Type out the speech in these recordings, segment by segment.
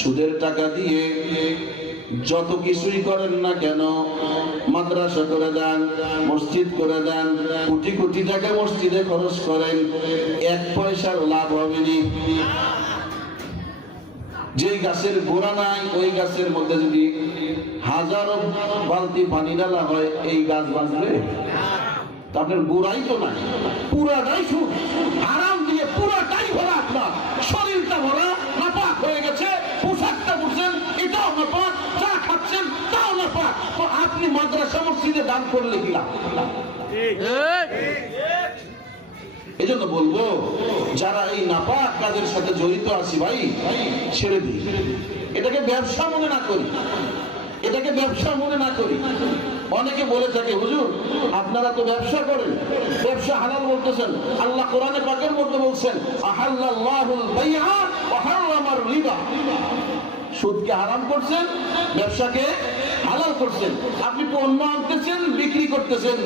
সুদের টাকা দিয়ে যত কিছুই করেন না কেন, মাদ্রাসা করে দেন, মসজিদ করে দেন, কোটি কোটি টাকা মসজিদে খরচ করেন, এক পয়সার লাভ হবে না। যে গাছের গোড়া নাই, ওই গাছের মধ্যে যদি হাজারো বালতি পানি ঢালা হয়, এই গাছ বাঁচবে? আপনার গোড়াই তো নাই, পুরাটাই সুদ, হারাম দিয়ে পুরাটাই ভরা, আপনার শরীরটা ভরা, নাপাক হয়ে গেছে, পোশাকটা পরছেন এটাও নাপাক, চা খাচ্ছেন তাও নাপাক, তো আপনি মাদ্রাসা মসজিদে দান করলে কি লাভ? এই জন্য বলবো, যারা এই নাপাক কাজের সাথে জড়িত আছি ভাই, ছেড়ে দিই। এটাকে ব্যবসা মনে না করি, এটাকে ব্যবসা মনে না করি। অনেকে বলে থাকে, হুজুর আপনারা তো ব্যবসা করেন, ব্যবসা হালাল বলতেছেন, আল্লাহ কোরআনে পাকের মধ্যে বলছেন আহাল্লাল্লাহুল বাইআ ওয়া হারামার রিবা। সুদকে হারাম করছেন, ব্যবসাকে হালাল করছেন। আপনি পণ্য আনতেছেন, বিক্রি করতেছেন,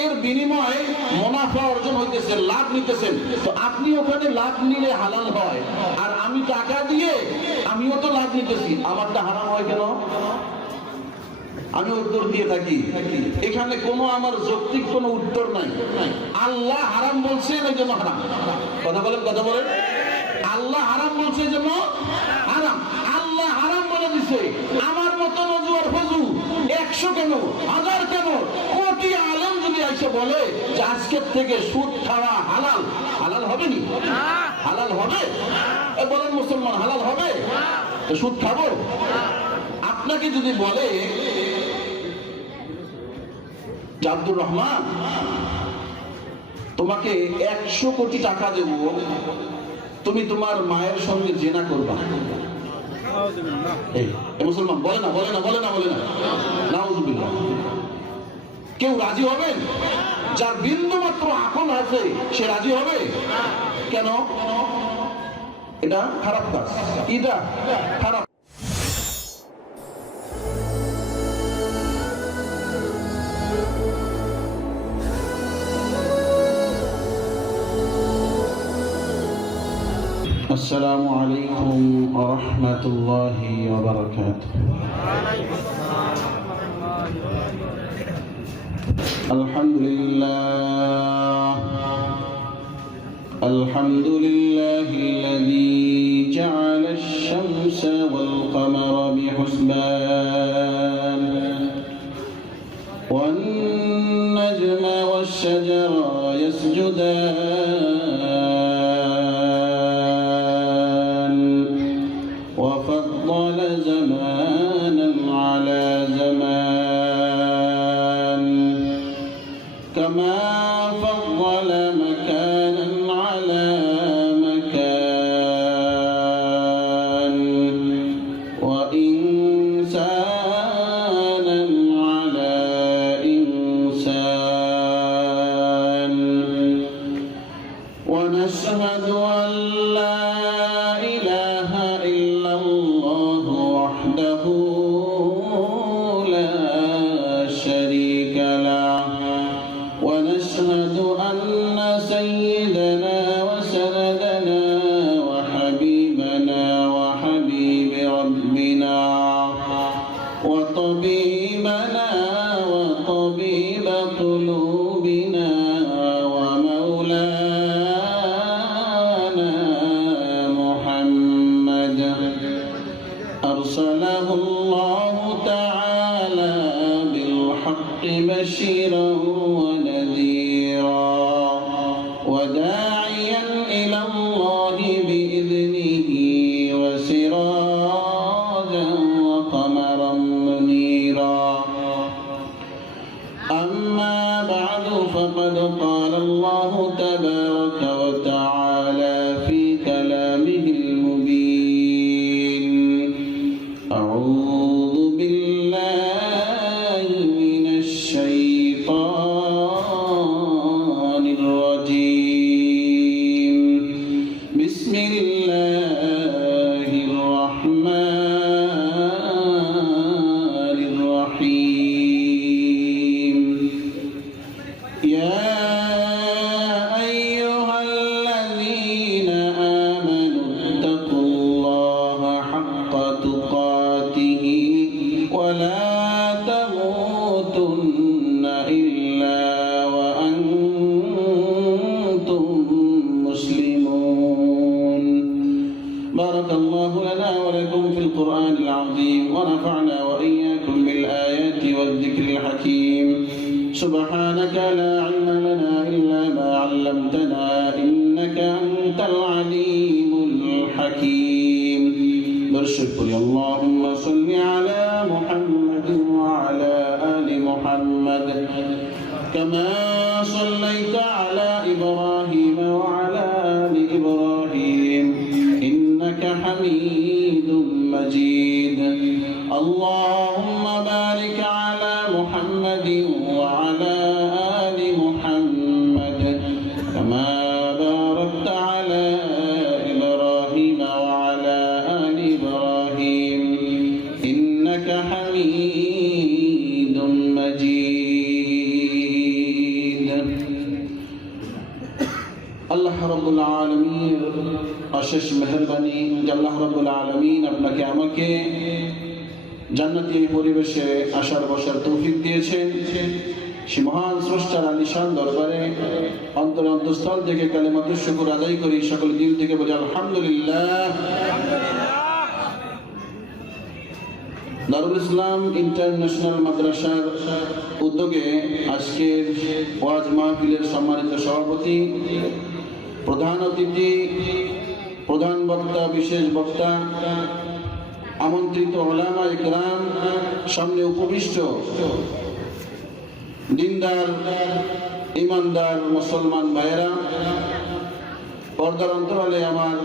এর বিনিময়ে মুনাফা অর্জন হইতেছে, লাভ নিতেছেন। তো আপনি ওখানে লাভ নিলে হালাল হয়, আর আমি টাকা দিয়ে আমিও তো লাভ নিতেছি, আমারটা হারাম হয় কেন? আমি উত্তর দিয়ে থাকি, এখানে কোনো আমার যৌক্তিক কোনো উত্তর নাই। আল্লাহ হারাম বলছেন, এই জন্য হারাম। কথা বলেন, কথা বলেন। আল্লাহ হারাম বলছে এই জন্য হারাম। আল্লাহ হারাম বলে দিছে, আমার মতো নজু আর ফজু 100 কেন, 1000 কেন, কোটি আলেম যদি এসে বলে যে আজকের থেকে সুদ খাওয়া হালাল, হালাল হবে নি? হালাল হবে? বলেন মুসলমান, হালাল হবে? তো সুদ খাবো? আপনাকে যদি বলে আব্দুর রহমান তোমাকে 100 কোটি টাকা দেব, তুমি তোমার মায়ের সঙ্গে জিনা করবা, এই মুসলমান বলে না, বলে না, বলে না, বলে না, নাউজুবিল্লাহ। কেউ রাজি হবেন? যার বিন্দু মাত্র আকল আছে সে রাজি হবে? কেন? এটা খারাপ কাজ, এটা খারাপ। السلام عليكم ورحمة الله وبركاته. الحمد لله، الحمد لله الذي جعل الشمس والقمر بحسبان والنجم والشجر يسجدان وفضل زمانا على زمان كما فضل مكانا على مكان وإنسانا على إنسان ونشهد أن لا إله إلا الله وحده لا شريك له ونشهد أن سيدنا وسندنا وحبيبنا وحبيب ربنا وطبيبنا وطبيب قلوبنا ومولانا محمد أرسله الله تعالى بالحق بشيرا ونذيرا وداعيا إلى الله بإذنه وسراجا وقمرا منيرا. أما بعد فقد قال الله تبارك وتعالى في كلامه المبين: أعوذ بالله من الشيطان ولا تموتن إلا وأنتم مسلمون. بارك الله لنا ولكم في القرآن العظيم ونفعنا وإياكم بالآيات والذكر الحكيم. سبحانك لا علم لنا إلا ما علمتنا إنك أنت العليم الحكيم. برشد اللهم صل على محمد وعلى آل محمد كما صليت على إبراهيم وعلى آل إبراهيم إنك حميد مجيد. اللهم بارك على محمد وعلى آل محمد كما باركت على إبراهيم وعلى آل إبراهيم إنك حميد مجيد. আল্লাহ রাব্বুল আলামিন অশেষ মেহেরবানি যে আল্লাহ রাব্বুল আলামিন আপনাকে আমাকে জান্নাতি এই পরিবেশে আসার বসার তৌফিক দিয়েছেন। সে মহান স্রষ্টার আলিশান দরবারে অন্তরস্থল থেকে কালিমাতুশ শুকর আদায় করি, সকল দিল থেকে বলি আলহামদুলিল্লাহ। দারুল ইসলাম ইন্টারন্যাশনাল মাদ্রাসার উদ্যোগে আজকের ওয়াজ মাহফিলের সম্মানিত সভাপতি, প্রধান অতিথি, প্রধান বক্তা, বিশেষ বক্তা, আমন্ত্রিত উলামা ইকরাম, সামনে উপবিষ্ট দিনদার ইমানদার মুসলমান ভাইয়েরা, পর্দার অন্তরালে আমার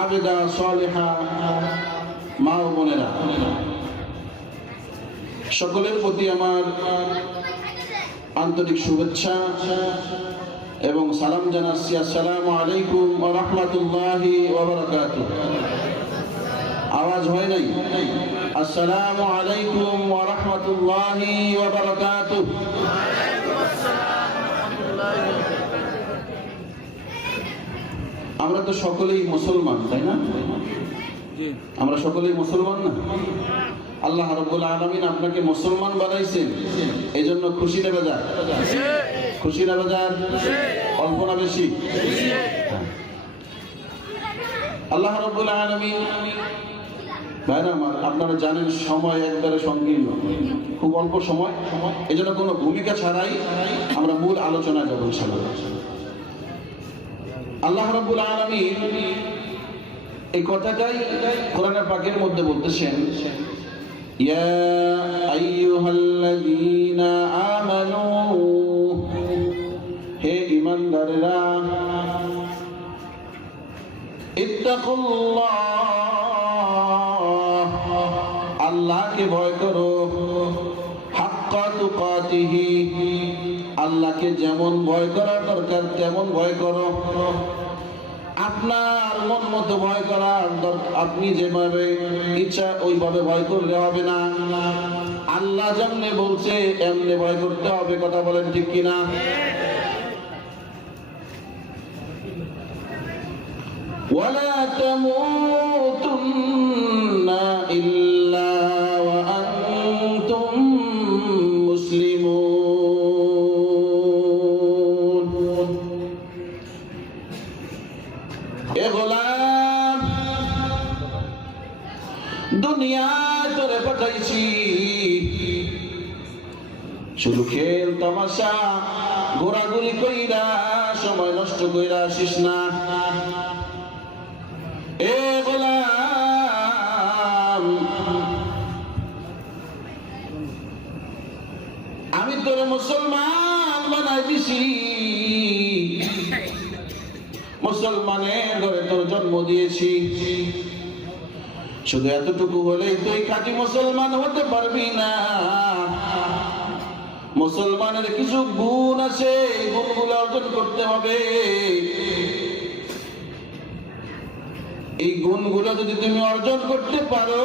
আবেদা সালেহা মা ও বোনেরা, সকলের প্রতি আমার আন্তরিক শুভেচ্ছা এবং সালাম জানাচ্ছি। আসসালামু আলাইকুম ওয়া রাহমাতুল্লাহি ওয়া বারাকাতুহু। আওয়াজ হয় নাই? আসসালামু আলাইকুম ওয়া রাহমাতুল্লাহি ওয়া বারাকাতুহু। আমরা তো সকলেই মুসলমান, তাই না? আমরা সকলেই মুসলমান না? আল্লাহ রাব্বুল আলামিন আপনাকে মুসলমান বানাইছেন, এজন্য খুশি না বেজার? খুশি না বেজার? অল্প না বেশি? আল্লাহ রাব্বুল আলামিন, ভাইরা আমার, আপনারা জানেন সময় একবারে সংকীর্ণ, খুব অল্প সময়, এজন্য কোনো ভূমিকা ছাড়াই আমরা মূল আলোচনায় যাব ইনশাআল্লাহ। আল্লাহ রাব্বুল আলামিন এই কথাটাই কোরআনের পাকের মধ্যে বলতেছেন, ইয়া আইয়ুহাল্লাযীনা আমানু, হে ঈমানদাররা, ইত্তাকুল্লাহ, আল্লাহকে ভয় করো, হাক্কা তুকাতিহি, আল্লাহকে যেমন ভয় করা দরকার তেমন ভয় করো। আপনার মন মতো ভয় করার দরকার, আপনি যেভাবে ইচ্ছা ওইভাবে ভয় করলে হবে না। আল্লাহ যেমনে বলছে এমনি ভয় করতে হবে। কথা বলেন ঠিক কিনা? ওয়ালা তামুতুন্না ইল্লা ওয়া আনতুম মুসলিমুন। এ গোলাম, দুনিয়ায় তোরে পাঠাইছি শুধু খেল তামাশা ঘোরাঘুরি কইরা সময় নষ্ট কইরা আসিস না। এ গোলাম, আমি তোরে মুসলমান বানাই দিছি, মুসলমানের ঘরে তোর জন্ম দিয়েছি। শুধু এতটুকু হলেই তুই খাঁটি মুসলমান হতে পারবি না। মুসলমানের কিছু গুণ আছে, এই গুণগুলো অর্জন করতে হবে। এই গুণগুলো যদি তুমি অর্জন করতে পারো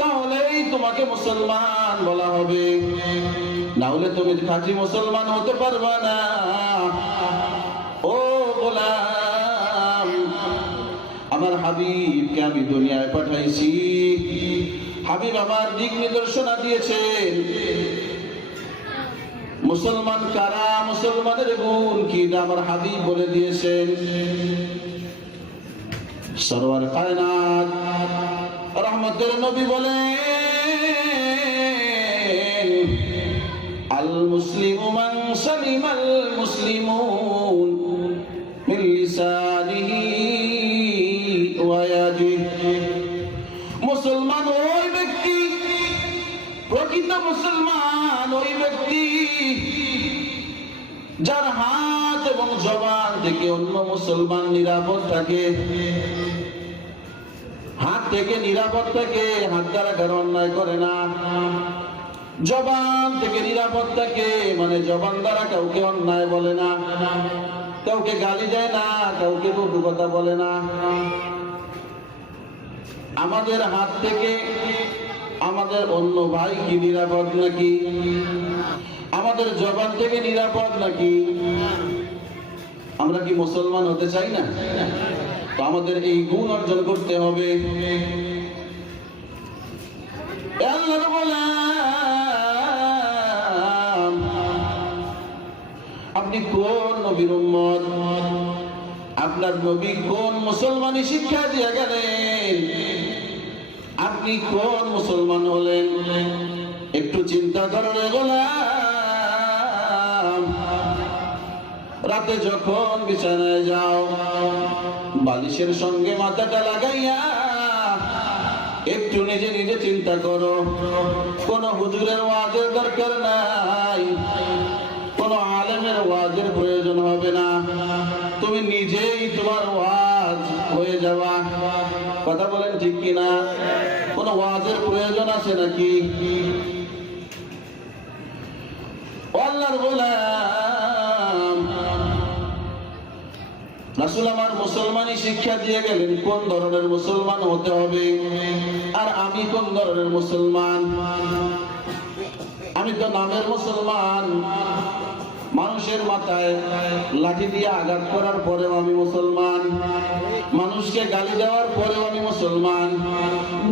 তাহলেই তোমাকে মুসলমান বলা হবে, না হলে তুমি খাঁটি মুসলমান হতে পারবা না। ও গোলাম, আমার হাবিবকে আমি দুনিয়ায় পাঠাইছি। হাবিব আমার দিক নির্দেশনা দিয়েছেন। মুসলমান কারা, মুসলমানের গুণ কি, আমার হাবিব বলে দিয়েছেন। সরওয়ার কায়নাত রহমতের নবী বলেন, আল মুসলিমু মান সালিমাল মুসলিমুন মিন লিসানিহি ওয়া ইয়াদিহি। মুসলমান ওই ব্যক্তি, প্রকৃত মুসলমান ওই ব্যক্তি যার হাত এবং জবান থেকে অন্য মুসলমান নিরাপদ থাকে। হাত থেকে নিরাপদ থাকে, হাত দ্বারা কারো অন্যায় করে না। জবান থেকে নিরাপদ থাকে, মানে জবান দ্বারা কাউকে অন্যায় বলে না, কাউকে গালি দেয় না, কাউকে কটু কথা বলে না। আমাদের হাত থেকে আমাদের অন্য ভাই কি নিরাপদ নাকি? আমাদের জবান থেকে নিরাপদ নাকি? আমরা কি মুসলমান হতে চাই না? তো আমাদের এই গুণ অর্জন করতে হবে। আল্লাহর গোলাম, আপনি কোন নবীর উম্মত? আপনার নবী কোন মুসলমানি শিক্ষা দিয়ে গেলেন? আপনি কোন মুসলমান হলেন? একটু চিন্তা করো রে গোলাম। রাতে যখন বিছানায় যাও, বালিশের সঙ্গে মাথাটা লাগাইয়া একটু নিজে নিজে চিন্তা করো। কোন হুজুরের ওয়াজের দরকার নাই, কোন আলেমের ওয়াজের প্রয়োজন হবে না। তুমি নিজেই তোমার ওয়াজ হয়ে যাওয়া। কথা বলেন ঠিক কিনা? কোন ওয়াজের প্রয়োজন আছে নাকি? আল্লাহর গোলাম, রাসূল আমার মুসলমানি শিক্ষা দিয়ে গেলেন কোন ধরনের মুসলমান হতে হবে। আর আমি কোন ধরনের মুসলমান? আমি তো নামের মুসলমান। মানুষের মাথায় লাঠি দিয়ে আঘাত করার পরেও আমি মুসলমান, মানুষকে গালি দেওয়ার পরেও আমি মুসলমান,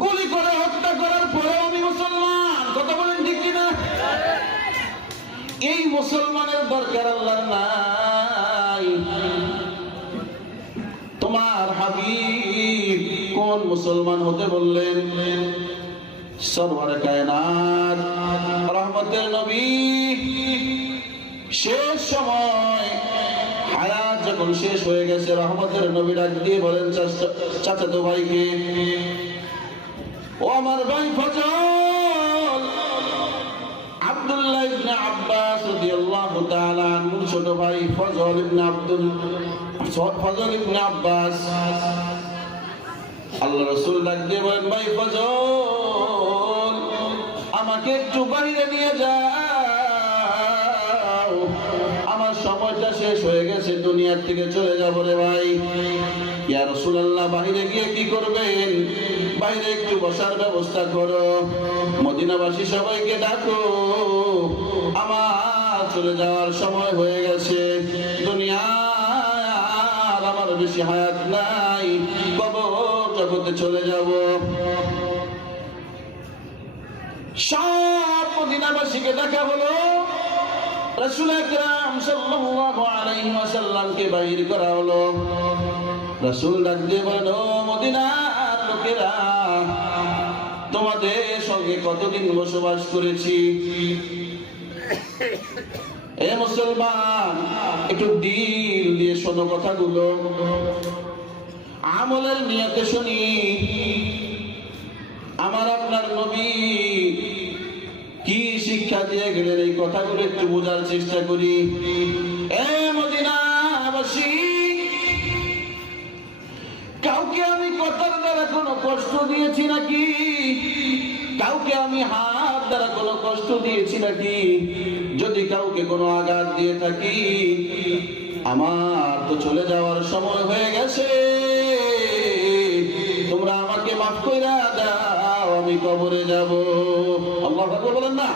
গুলি করে হত্যা করার পরেও আমি মুসলমান। কথা বলেন ঠিক কিনা? এই মুসলমানের দরকার আল্লাহর নাই। তোমার হাবিব কোন মুসলমান হতে বললেন? সরওয়ার কায়নাত রহমতের নবী শেষ সময়, হায়াত যখন শেষ হয়ে গেছে, রহমতের নবী ডাক দিয়ে বলেন চাচাতো ভাইকে, ও আমার ভাই ফজল। আব্দুল্লাহ ইবনে আব্বাস রাদিয়াল্লাহু তাআলা আনহু ছোট ভাই ফজল ইবনে আব্বাস। আল্লাহ রাসূল ডাক দিয়ে বলেন, ভাই ফজল, আমাকে একটু বাইরে নিয়ে যাও, আমার সময়টা শেষ হয়ে গেছে, দুনিয়ার থেকে চলে যাবো রে ভাই। ইয়া রাসূলুল্লাহ, বাইরে গিয়ে কি করবেন? বাইরে একটু বসার ব্যবস্থা করো, মদিনাবাসী সবাইকে ডাকো, আমার চলে যাওয়ার সময় হয়ে গেছে, দুনিয়ার আমার বেশি হায়াত নাই, কবর জগতে চলে যাব। সব মদিনাবাসীকে ডাকা হলো, রাসূল আকরাম সাল্লাল্লাহু আলাইহি ওয়াসাল্লামকে বাইর করা হলো। রাসূল ডাক দিয়ে বলেন, ও মদিনার লোকেরা, তোমাদের সঙ্গে কতদিন বসবাস করেছি। এ মুসলমান, একটু দিল দিয়ে শোনো কথাগুলো, আমলের নিয়তে শুনি। আমার আপনার নবী কি শিক্ষা দিয়ে গেলেন, এই কথাগুলো একটু বোঝার চেষ্টা করি। এ মদিনাবাসী, কাউকে আমি কথার দ্বারা কোনো কষ্ট দিয়েছি নাকি? কাউকে আমি হাত দ্বারা কোনো কষ্ট দিয়েছি নাকি? যদি কাউকে কোনো আঘাত দিয়ে থাকি, আমার তো চলে যাওয়ার সময় হয়ে গেছে, তোমরা আমাকে মাফ কইরা দাও, আমি কবরে যাব। আল্লাহু আকবার বলেন না?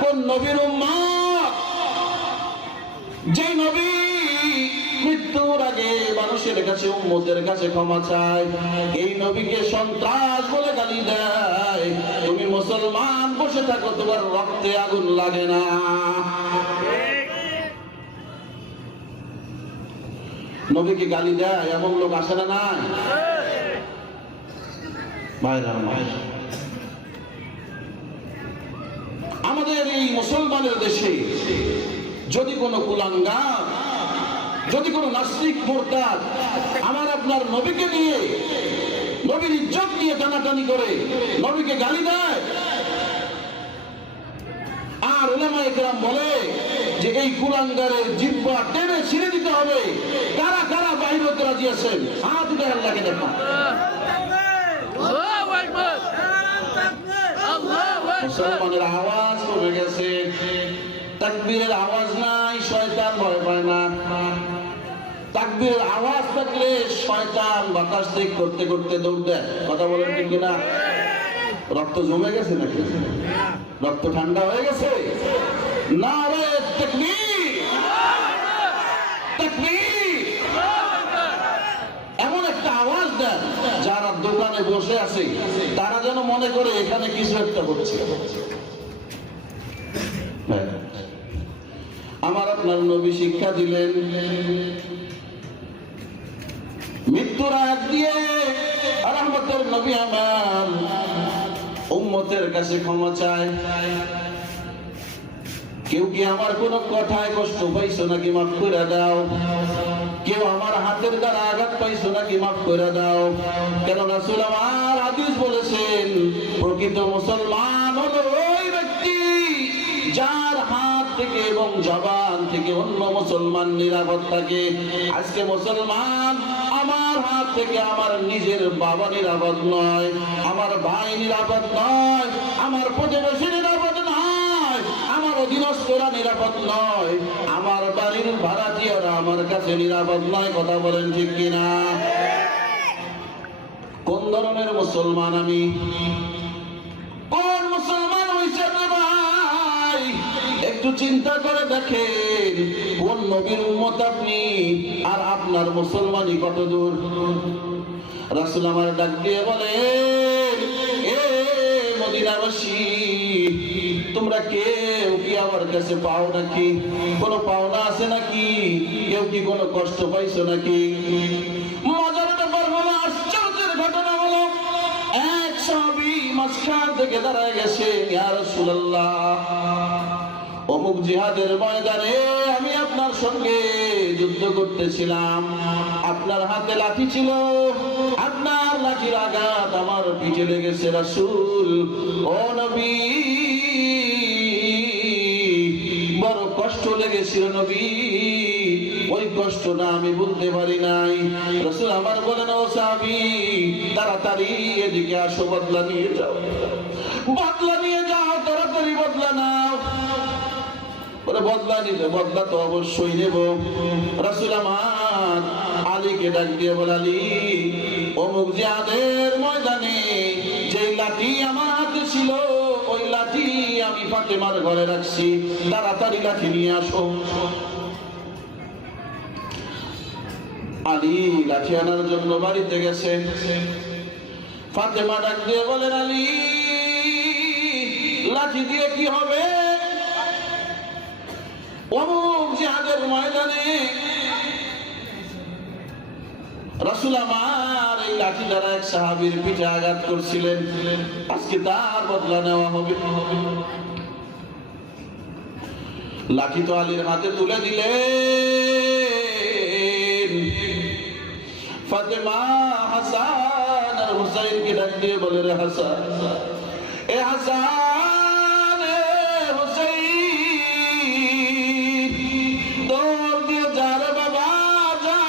কোন নবীর উম্মত? যে নবী মৃত্যু মৃত্যুর আগে মানুষের কাছে, উম্মতের কাছে ক্ষমা চায়, এই নবীকে সন্ত্রাস বলে গালি দেয়, তুমি মুসলমান বসে থাকো, তোমার রক্তে আগুন লাগে না। নবীকে গালি দেয় এমন লোক আসে না? নাই ভাইরা, আমাদের এই মুসলমানের দেশে যদি কোনো কুলাঙ্গার, যদি কোনো নাস্তিক মুরতাদ আমার আপনার নবীকে নিয়ে, নবীর ইজ্জত নিয়ে টানাটানি করে নবীকে গালি দেয়, আর উলামায়ে কেরাম বলে যে এই কুলাঙ্গারের জিহ্বা টেনে ছিঁড়ে দিতে হবে, কারা কারা বাইরে হতে রাজি আছেন? হাত উঠে আল্লাহকে দেখা। মুসলমানের আওয়াজ কমে গেছে, তাকবীরের আওয়াজ নাই, শয়তান ভয় পায় না। তাকবীরের আওয়াজ থাকলে শয়তান বাতাস দিক করতে করতে দৌড় দেয়। কথা বলেন ঠিক কিনা? রক্ত জমে গেছে নাকি? রক্ত ঠান্ডা হয়ে গেছে? নারে তাকবীর, তাকবীর, এমন একটা আওয়াজ দেন যারা দোকানে বসে আছে তারা যেন মনে করে এখানে কিছু একটা হচ্ছে। আমার আপনার নবী শিক্ষা দিলেন, মৃত্যুর আগ দিয়ে রহমতের নবী আমার উম্মতের কাছে ক্ষমা চায়। কেউ কি আমার কোনো কথায় কষ্ট পাইছো নাকি মাফ করে দাও, কেউ আমার হাতের দ্বারা আঘাত পাইছো নাকি মাফ করে দাও। কেন রাসূল আমার হাদিস বলেছেন, প্রকৃত মুসলমান হলো ওই ব্যক্তি যার হাত থেকে এবং জবান থেকে অন্য মুসলমান নিরাপদ থাকে। আজকে মুসলমান আমার হাত থেকে আমার নিজের বাবা নিরাপদ নয়, আমার ভাই নিরাপদ নয়, আমার প্রতিবেশী নিরাপদ নয়, আমার অধীনস্থরা নিরাপদ নয়, আমার বাড়ির ভাড়াটিয়ারা আমার কাছে নিরাপদ নয়। কথা বলেন ঠিক কিনা? কোন ধরনের মুসলমান আমি? কোন মুসলমান হইছেন রে ভাই? একটু চিন্তা করে দেখেন, কোন নবীর উম্মত আপনি, আর আপনার মুসলমানি কত দূর। রাসূল আমার ডাক দিয়ে বলেন, এ মদিনাবাসী, তোমরা কেউ কি আমার কাছে পাও নাকি? কোনো পাওনা আছে নাকি? কেউ কি কোনো কষ্ট পাইছো নাকি? মজার ব্যাপার হলো, আশ্চর্যের ঘটনা হলো, এক সাহাবী মাঝখান থেকে দাঁড়ায় গেছে, ইয়া রাসূলুল্লাহ, অমুক জিহাদের ময়দানে আমি আপনার সঙ্গে যুদ্ধ করতেছিলাম, আপনার হাতে লাঠি ছিল, আপনার লাঠির আঘাত আমার পিঠে লেগেছে। রাসূল, ও নবী, বড় কষ্ট লেগেছিল নবী, ওই কষ্টটা আমি বলতে পারি নাই। রাসূল আমার বলেন, ও সাহাবী, তাড়াতাড়ি এদিকে আসো, বদলা নিয়ে যাও, বদলা নিয়ে যাও, তাড়াতাড়ি বদলা নাও। বলে বদলা নিতে, বদলা তো অবশ্যই নেব। রাসূল আমার আলীকে ডাক দিয়ে বলে, আলী, অমুক জিহাদের ময়দানে যে লাঠি আমার হাতে ছিল, ওই লাঠি আমি ফাতেমার ঘরে রাখছি, তাড়াতাড়ি লাঠি নিয়ে আসো। আলী লাঠি আনার জন্য বাড়িতে গেছে। ফাতেমা ডাক দিয়ে বলেন, আলী, লাঠি দিয়ে কি হবে? অমুক জিহাদের ময়দানে রাসূল আমার এই লাঠি দ্বারা এক সাহাবীর পিঠে আঘাত করছিলেন, আজকে তার বদলা নেওয়া হবে। লাঠি তো আলীর হাতে তুলে দিলেন। ফাতেমা হাসান আর হুসাইনকে ডাক দিয়ে বলে, রে হাসান, এ হাসান, এ হুসাইন, দৌড় দিয়ে যা রে বাবা, যা,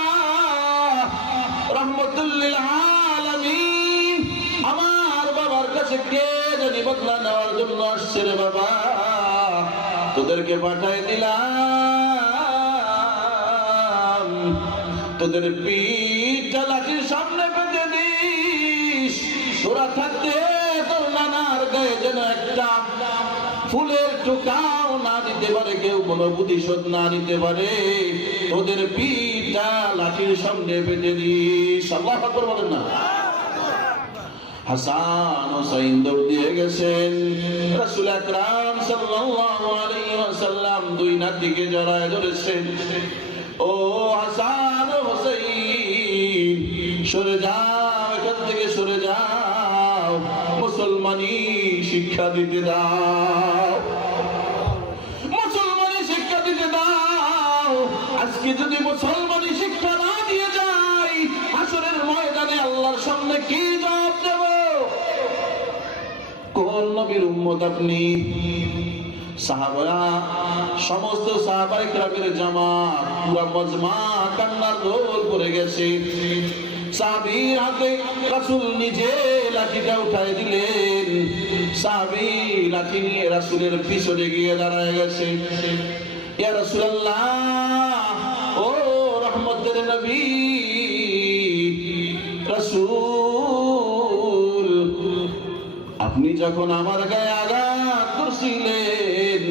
রহমতুল লিল আলামিন আমার বাবার কাছে কে জানি বদলা নেওয়ার জন্য আসছে রে বাবা, তোদেরকে পাঠাই দিলাম, তোদের পিঠটা লাঠির সামনে পেতে দিস, তোরা থাকতে তোর নানার গায়ে যেন একটা ফুলের টোকাও না দিতে পারে, কেউ কোনো প্রতিশোধ না দিতে পারে, তোদের পিঠটা লাঠির সামনে বেঁধে দিস। আল্লাহু আকবার বলেন না। হাসান হোসাইন দৌড় দিয়ে গেছেন, রাসূল আকরাম সাল্লাল্লাহু আলাইহি ওয়াসাল্লাম দুই নাতিকে জড়ায় ধরেছেন। ও হাসান হোসাইন, সরে যাও, এখান থেকে সরে যাও, মুসলমানি শিক্ষা দিতে দাও, মুসলমানি শিক্ষা দিতে দাও। আজকে যদি মুসলমানি শিক্ষা না দিয়ে যাই, হাসরের ময়দানে আল্লাহর সামনে কি জবাব দেব? কোন নবীর উম্মত আপনি? সাহাবারা, সমস্ত সাহাবায়ে কেরামের জামাত, পুরা মজমা কান্নার রোল পড়ে গেছে। সাহাবীর হাতে রাসূল নিজে লাঠিটা উঠায় দিলেন। সাহাবী লাঠি নিয়ে রাসূলের পিছনে গিয়ে দাঁড়ায় গেছে। ইয়া রাসূলুল্লাহ, ও রহমতের নবী রাসূল, আপনি যখন আমার গায়ে আঘাত করছিলেন,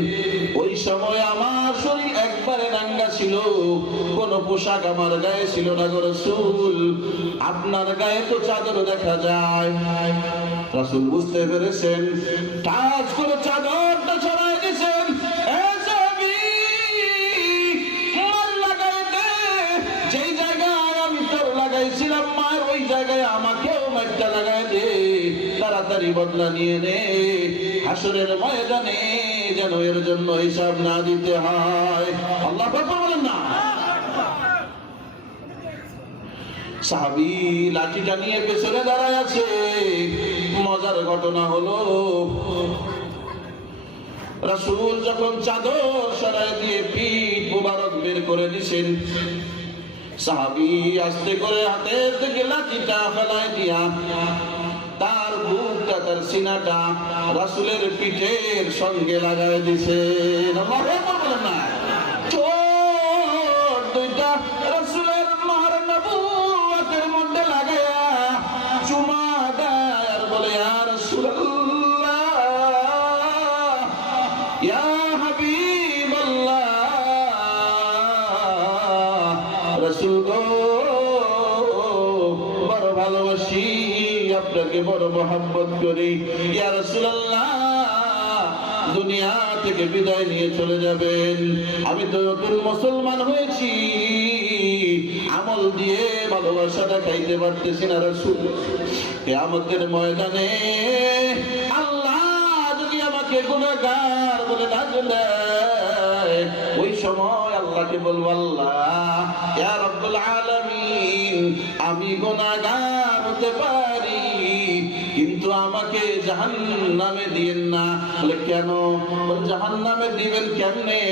ওই সময় আমার শরীর একবারে নাঙ্গা ছিল, কোন পোশাক আমার গায়ে ছিল না গো রাসূল, আপনার গায়ে তো চাদর দেখা যায়। রাসূল বুঝতে পেরেছেন, টাচ করে চাদরটা সরাই দিয়েছেন। যেই জায়গায় আমি তোর লাগাইছিলাম মার, ওই জায়গায় আমাকেও মারটা লাগাই দে, তাড়াতাড়ি বদলা নিয়ে নে, হাসরের ময়দানে যেন এর জন্য হিসাব না দিতে হয়। আল্লাহু আকবার বলেন না। সাহাবী লাঠিটা নিয়ে পেছনে দাঁড়ায় আছে। মজার ঘটনা হলো, রাসূল যখন চাদর সরায় দিয়ে পিঠ মুবারক বের করে দিয়েছেন, সাহাবী আস্তে করে হাতের থেকে লাঠিটা ফেলায় দিয়া তার বুকটা, তার সিনাটা রাসূলের পিঠের সঙ্গে লাগায় দিয়েছেন। আল্লাহু আকবার বলেন না। চোট দুইটা রাসূলের মার নবুয়তের মধ্যে লাগায়া চুমা দেয় আর বলে, ইয়া রাসূলুল্লাহ, ইয়া হাবিবাল্লাহ, রাসূল গো, বড় ভালোবাসি আপনাকে, বড় মহব্বত করি। ইয়া রাসূলুল্লাহ, দুনিয়া থেকে বিদায় নিয়ে চলে যাবেন, আমি তো নতুন মুসলমান হয়েছি, আমল দিয়ে ভালোবাসাটা খাইতে পারতেছি না রাসূল। কিয়ামতের ময়দানে আল্লাহ যদি আমাকে গুনাহগার বলে ডাকলে, ওই সময় আল্লাহকে বলবো, আল্লাহ ইয়া রাব্বুল আলামিন, আমি গুনাহগার হতে পারি, কিন্তু আমাকে জাহান্নামে দিয়েন না। বলে কেন? জাহান্নামে দিবেন কেমনে?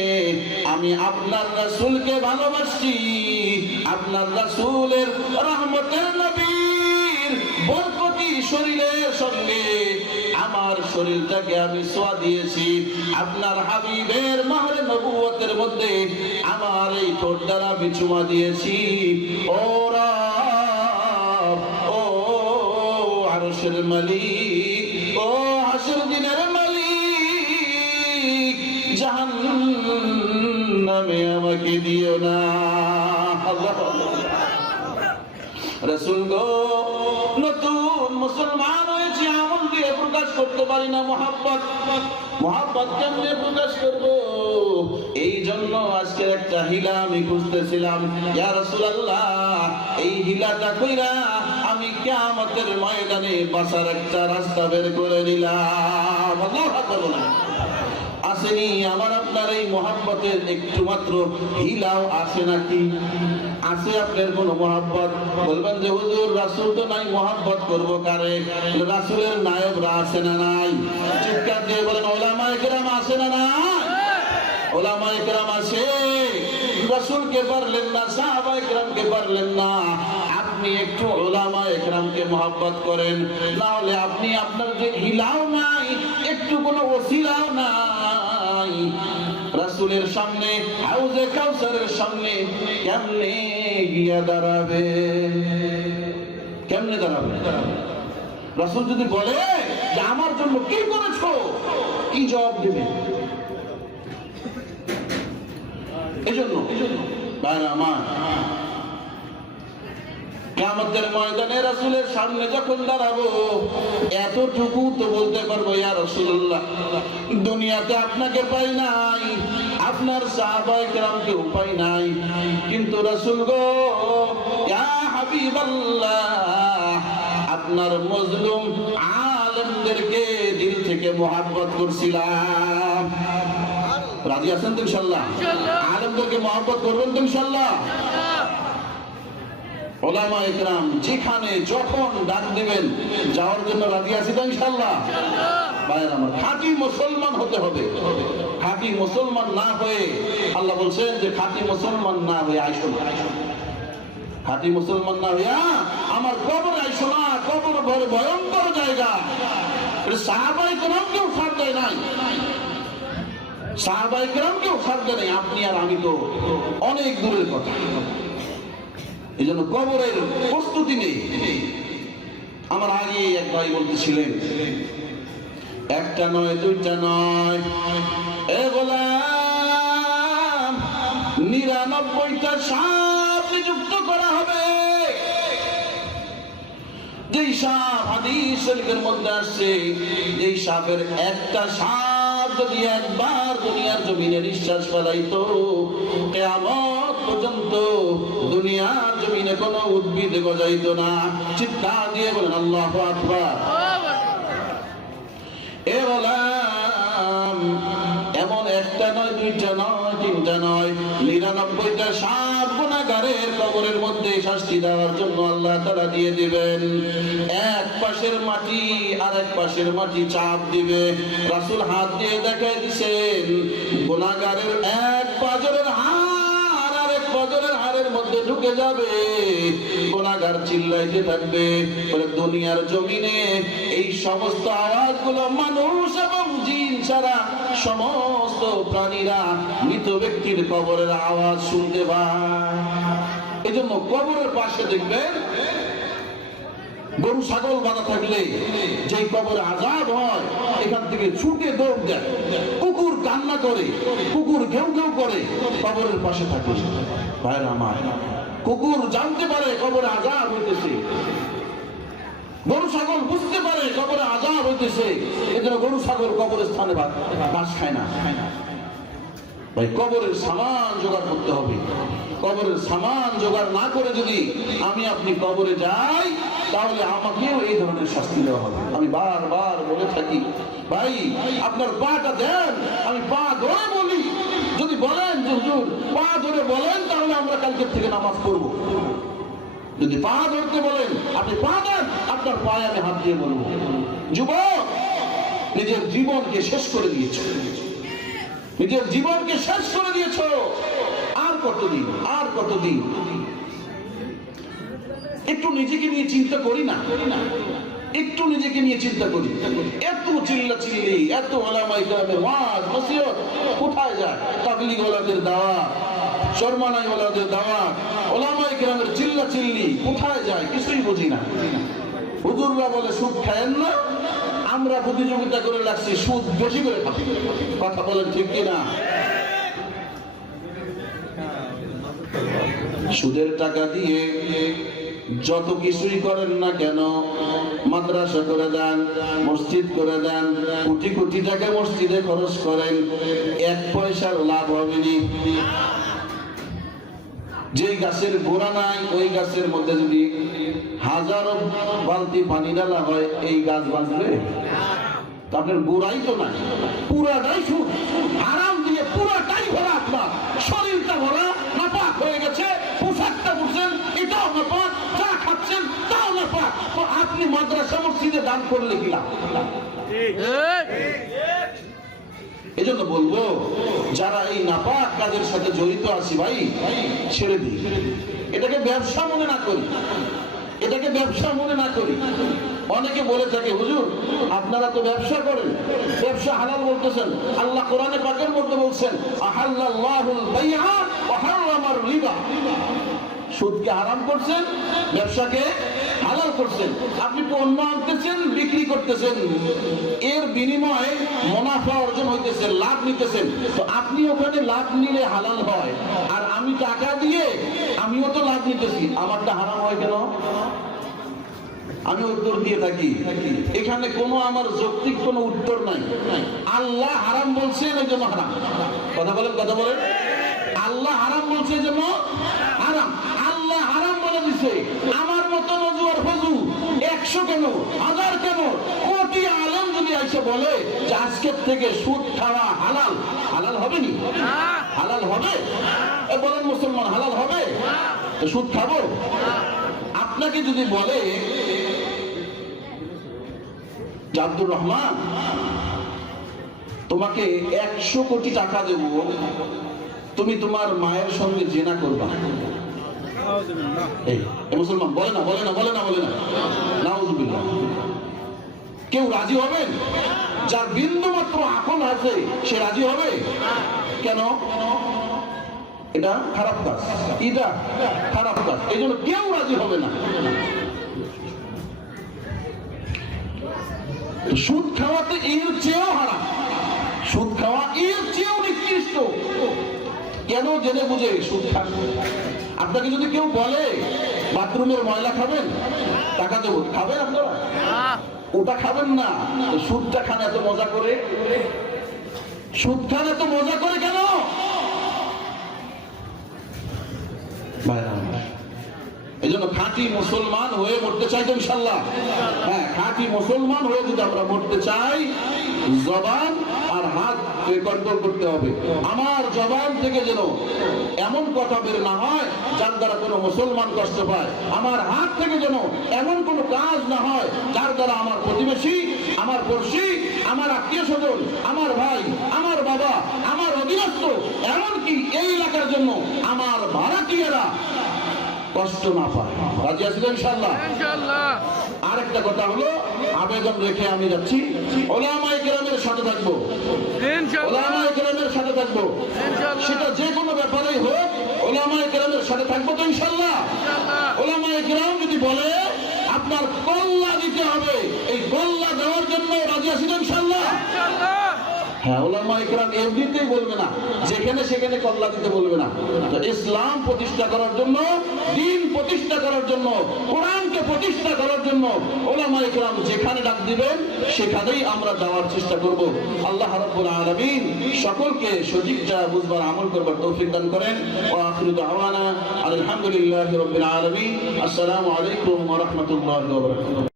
আমি আপনার রাসূলকে ভালোবাসি, আপনার রাসূলের রহমতের নবীর বরকতি শরীরের সঙ্গে আমার শরীরটাকে আমি ছোঁয়া দিয়েছি, আপনার হাবিবের মাহরে নবুয়তের মধ্যে আমার এই ঠোঁট দ্বারা আমি চুমা দিয়েছি। ও রব, ও আরশের মালিক, ও হাসর দিনের মালিক, জাহান্নামে আমাকে দিও না। আল্লাহ রাসূল গো, নতুন মুসলমান হয়েছে, আমল দিয়ে প্রকাশ করতে পারি না মহব্বত, মহব্বত কেমনে প্রকাশ করব? এই জন্য আজকে একটা হিলা আমি খুঁজতেছিলাম। ইয়া রাসূলুল্লাহ, এই হিলাটা কইরা আমি কিয়ামতের ময়দানে বাঁচার একটা রাস্তা বের করে দিলাম। আল্লাহু আকবার। আসেনি আমার আপনার এই মহব্বতের একটু মাত্র হিলাও আসে নাকি? আছে আপনার কোন মহব্বত? বলবেন যে হুজুর রাসূল তো নাই, মহব্বত করব কারে? রাসূলের নায়েবরা আছে না নাই? চিৎকার দিয়ে বলেন, উলামায়ে কেরাম আছে না নাই? উলামায়ে কেরাম আছে। রাসূলকে পারলেন না, সাহাবায়ে কেরামকে পারলেন না, আপনি একটু উলামায়ে কেরামকে মহব্বত করেন, না হলে আপনি আপনার যে হিলাও নাই, একটু কোনো ওসিলাও নাই, রাসূলের সামনে, হাউজে কাউসারের সামনে কেমনে গিয়া দাঁড়াবে? কেমনে দাঁড়াবে? রাসূল যদি বলে যে আমার জন্য কি করেছো, কি জবাব দেবে? এজন্য ভাইরা আমার, কিয়ামতের ময়দানে রাসূলের সামনে যখন দাঁড়াবো, এতটুকু তো বলতে পারবো, ইয়া রাসূলুল্লাহ, দুনিয়াতে আপনাকে পাই নাই, আপনার সাহাবায়ে কেরামকেও পাই নাই, কিন্তু রাসূল গো, ইয়া হাবিবাল্লাহ, আপনার মজলুম আলেমদেরকে দিল থেকে মহব্বত করছিলাম। রাজি আছেন তো ইনশাআল্লাহ? আলেমদেরকে মহব্বত করবেন তো ইনশাআল্লাহ? ওলামায়ে কেরাম যেখানে যখন ডাক দিবেন যাওয়ার জন্য রাজি আছি তো ইনশাআল্লাহ? ভাইরা আমার, খাঁটি মুসলমান হতে হবে। খাঁটি মুসলমান না হয়ে, আল্লাহ বলছেন যে খাঁটি মুসলমান না হয়ে আইসো না। খাঁটি মুসলমান না হইয়া আমার কবরে আইসো না। কবর বড় ভয়ঙ্কর জায়গা। সাহাবায়ে কেরামকেও ছাড় দেয় নাই, সাহাবায়ে কেরামকেও ছাড় দেয় নাই, আপনি আর আমি তো অনেক দূরের কথা। এই জন্য কবরের প্রস্তুতি নেই। আমার আগে এক ভাই বলতেছিলেন, একটা নয় দুইটা নয়, এ গোলাম 99টা সাপ নিযুক্ত করা হবে। যেই সাপ হাদিস শরীফের মধ্যে আসছে, যেই সাপের একটা সাপ যদি একবার দুনিয়ার জমিনে নিঃশ্বাস ফেলাইতো, কিয়ামত পর্যন্ত দুনিয়ার জমিনে কোনো উদ্ভিদ গজাইতো না। চিৎকার দিয়ে বলেন আল্লাহু আকবার। এ গোলাম, এমন একটা নয় দুইটা নয় তিনটা নয়, 99টা সাপ গুনাহগারের কবরের মধ্যে শাস্তি দেওয়ার জন্য আল্লাহ তাআলা দিয়ে দিবেন। এক পাশের মাটি আর এক পাশের মাটি চাপ দিবে। রাসূল হাত দিয়ে দেখাই দিয়েছেন, গুনাহগারের এক পাজরের হাড় আর এক পাজরের হাড়ের মধ্যে ঢুকে যাবে। গুনাহগার চিল্লাইতে থাকবে, বলে দুনিয়ার জমিনে এই সমস্ত আওয়াজগুলো মানুষ এবং জিন ছাড়া সমস্ত প্রাণীরা মৃত ব্যক্তির কবরের আওয়াজ শুনতে পায়। এই জন্য কবরের পাশে দেখবেন গরু ছাগল বাঁধা থাকলে যেই কবরে আযাব হয়, এখান থেকে ছুটে দৌড় দেয়। কুকুর কান্না করে, কুকুর ঘেউ ঘেউ করে, কবরের পাশে থাকে। ভাইরা আমার, কুকুর জানতে পারে কবরে আযাব হইতেছে, গরু ছাগল বুঝতে পারে কবরে আযাব হইতেছে, এজন্য গরু ছাগল কবরের স্থানে ঘাস খায় না। ভাই, কবরের সামান জোগাড় করতে হবে। কবরের সামান জোগাড় না করে যদি আমি আপনি কবরে যাই, তাহলে আমাকেও এই ধরনের শাস্তি দেওয়া হবে। আমি বারবার বলে থাকি, ভাই আপনার পাটা দেন, আমি পা ধরে বলি। যদি বলেন যে হুজুর পা ধরে বলেন, তাহলে আমরা কালকের থেকে নামাজ পড়ব। যদি পা ধরতে বলেন, আপনি পা দেন, আপনার পায়ে আমি হাত দিয়ে বলবো। যুবক, নিজের জীবনকে শেষ করে দিয়েছ, নিজের জীবনকে শেষ করে দিয়েছ। আর কতদিন, আর কতদিন? একটু নিজেকে নিয়ে চিন্তা করি না? একটু নিজেকে নিয়ে চিন্তা করি। এত চিল্লা চিল্লি, এত ওলামায়ে কেরামের ওয়াজ নসিহত কোথায় যায়? তাবলীগ ওয়ালাদের দাওয়াত, শর্মানাই ওয়ালাদের দাওয়াত, ওলামায়ে কেরামের চিল্লা চিল্লি কোথায় যায়? কিছুই বুঝি না। হুজুররা বলে সুদ খায়েন না, আমরা প্রতিযোগিতা করে লাগছি সুদ বেশি করে খাবো। কথা বলেন ঠিক কিনা? সুদের টাকা দিয়ে যত কিছুই করেন না কেন, মাদ্রাসা করে দেন, মসজিদ করে দেন, কোটি কোটি টাকা মসজিদে খরচ করেন, এক পয়সার লাভ হবে না। যে গাছের গোড়া নাই, ওই গাছের মধ্যে যদি হাজারো বালতি পানি ঢালা হয়, এই গাছ বাঁচবে? আপনার গোড়াই তো নাই, পুরাটাই সুদ। হারাম দিয়ে পুরাটাই ভরা, আপনার শরীরটা ভরা, নাপাক হয়ে গেছে। পোশাকটা বুঝছেন, এটাও নাপাক, চা খাচ্ছেন তাও নাপাক। তো আপনি মাদ্রাসা মসজিদে দান করলে কি লাভ? এজন্য বলবো, যারা এই নাপাক কাজের সাথে জড়িত আছি, ভাই ছেড়ে দিই। এটাকে ব্যবসা মনে না করি, এটাকে ব্যবসা মনে না করি। অনেকে বলে থাকে, হুজুর আপনারা তো ব্যবসা করেন, ব্যবসা হালাল বলতেছেন। আল্লাহ কোরআনে পাকের মধ্যে বলছেন, আহাল্লাল্লাহুল বাইআ ওয়া হারামার রিবা। সুদকে হারাম করছেন, ব্যবসাকে হালাল করছেন, আপনি পণ্য আনতেছেন, বিক্রি করতেছেন, এর বিনিময়ে মুনাফা অর্জন হইতেছে, লাভ নিতেছেন। তো আপনি ওখানে লাভ নিলে হালাল হয়, আর আমি টাকা দিয়ে আমিও তো লাভ নিতেছি, আমারটা হারাম হয় কেন? আমি উত্তর দিয়ে থাকি, এখানে কোনো আমার যৌক্তিক কোনো উত্তর নাই। আল্লাহ হারাম বলছেন, এই জন্য হারাম। কথা বলেন, কথা বলেন। আল্লাহ হারাম বলছে এই জন্য হারাম। আল্লাহ হারাম বলে দিছে, আমার মতো নজু আর ফজু 100 কেন, 1000 কেন, কোটি আলেম যদি এসে বলে যে আজকের থেকে সুদ খাওয়া হালাল, হালাল হবে নি? হালাল হবে? বলেন মুসলমান, হালাল হবে? তো সুদ খাবো? আপনাকে যদি বলে আব্দুর রহমান, তোমাকে 100 কোটি টাকা দেব, তুমি তোমার মায়ের সঙ্গে জিনা করবা, এই মুসলমান বলে না, বলে না, বলে না, বলে না, নাউজুবিল্লাহ। কেউ রাজি হবেন? যার বিন্দু মাত্র আকল আছে সে রাজি হবে? কেন? এটা খারাপ কাজ, এটা খারাপ কাজ, এই জন্য কেউ রাজি হবে না। সুদ খাওয়াতে এর চেয়েও হারাম, সুদ খাওয়া এর চেয়েও নিকৃষ্ট। কেন? জেনে বুঝে সুদ খান। আপনাকে যদি কেউ বলে বাথরুমের ময়লা খাবেন, টাকা দেবো, খাবেন আপনারা? ওটা খাবেন না, সুদটা খান এত মজা করে। সুদ খান এত মজা করে কেন? এই জন্য খাঁটি মুসলমান হয়ে মরতে চাই তো ইনশাল্লাহ। হ্যাঁ, খাঁটি মুসলমান হয়ে যদি আমরা মরতে চাই, জবান আর হাত কন্ট্রোল করতে হবে। আমার জবান থেকে যেন এমন কথা বের না হয় যার দ্বারা কোনো মুসলমান কষ্ট পায়। আমার হাত থেকে যেন এমন কোনো কাজ না হয় যার দ্বারা আমার প্রতিবেশী, আমার পড়শি, আমার আত্মীয় স্বজন, আমার ভাই, আমার বাবা, আমার অধীনস্থ, এমনকি এই এলাকার জন্য আমার ভাড়াটিয়ারা কষ্ট না পায়। রাজি আছেন ইনশাআল্লাহ? আরেকটা কথা হলো, আবেদন রেখে আমি যাচ্ছি, ওলামায়ে কেরামের সাথে থাকবো, ওলামায়ে কেরামের সাথে থাকবো, সেটা যে কোনো ব্যাপারেই হোক, ওলামায়ে কেরামের সাথে থাকবো তো ইনশাআল্লাহ। ওলামায়ে কেরাম যদি বলে আপনার কল্লা দিতে হবে, এই কল্লা দেওয়ার জন্য রাজি আছেন ইনশাআল্লাহ? হ্যাঁ, ওলামায়ে কেরাম এমনিতেই বলবে না, যেখানে সেখানে কল্লা দিতে বলবে না। তো ইসলাম প্রতিষ্ঠা করার জন্য, দ্বীন প্রতিষ্ঠা করার জন্য, কোরআনকে প্রতিষ্ঠা করার জন্য ওলামায়ে কেরাম যেখানে ডাক দিবেন সেখানেই আমরা যাওয়ার চেষ্টা করব। আল্লাহ রাব্বুল আলামিন সকলকে সঠিকটা বুঝবার, আমল করবার তৌফিক দান করেন। ওয়া আখিরু দাওয়ানা আলহামদুলিল্লাহি রাব্বিল আলামিন। আসসালামু আলাইকুম ওয়া রাহমাতুল্লাহি ওয়া বারাকাতুহু।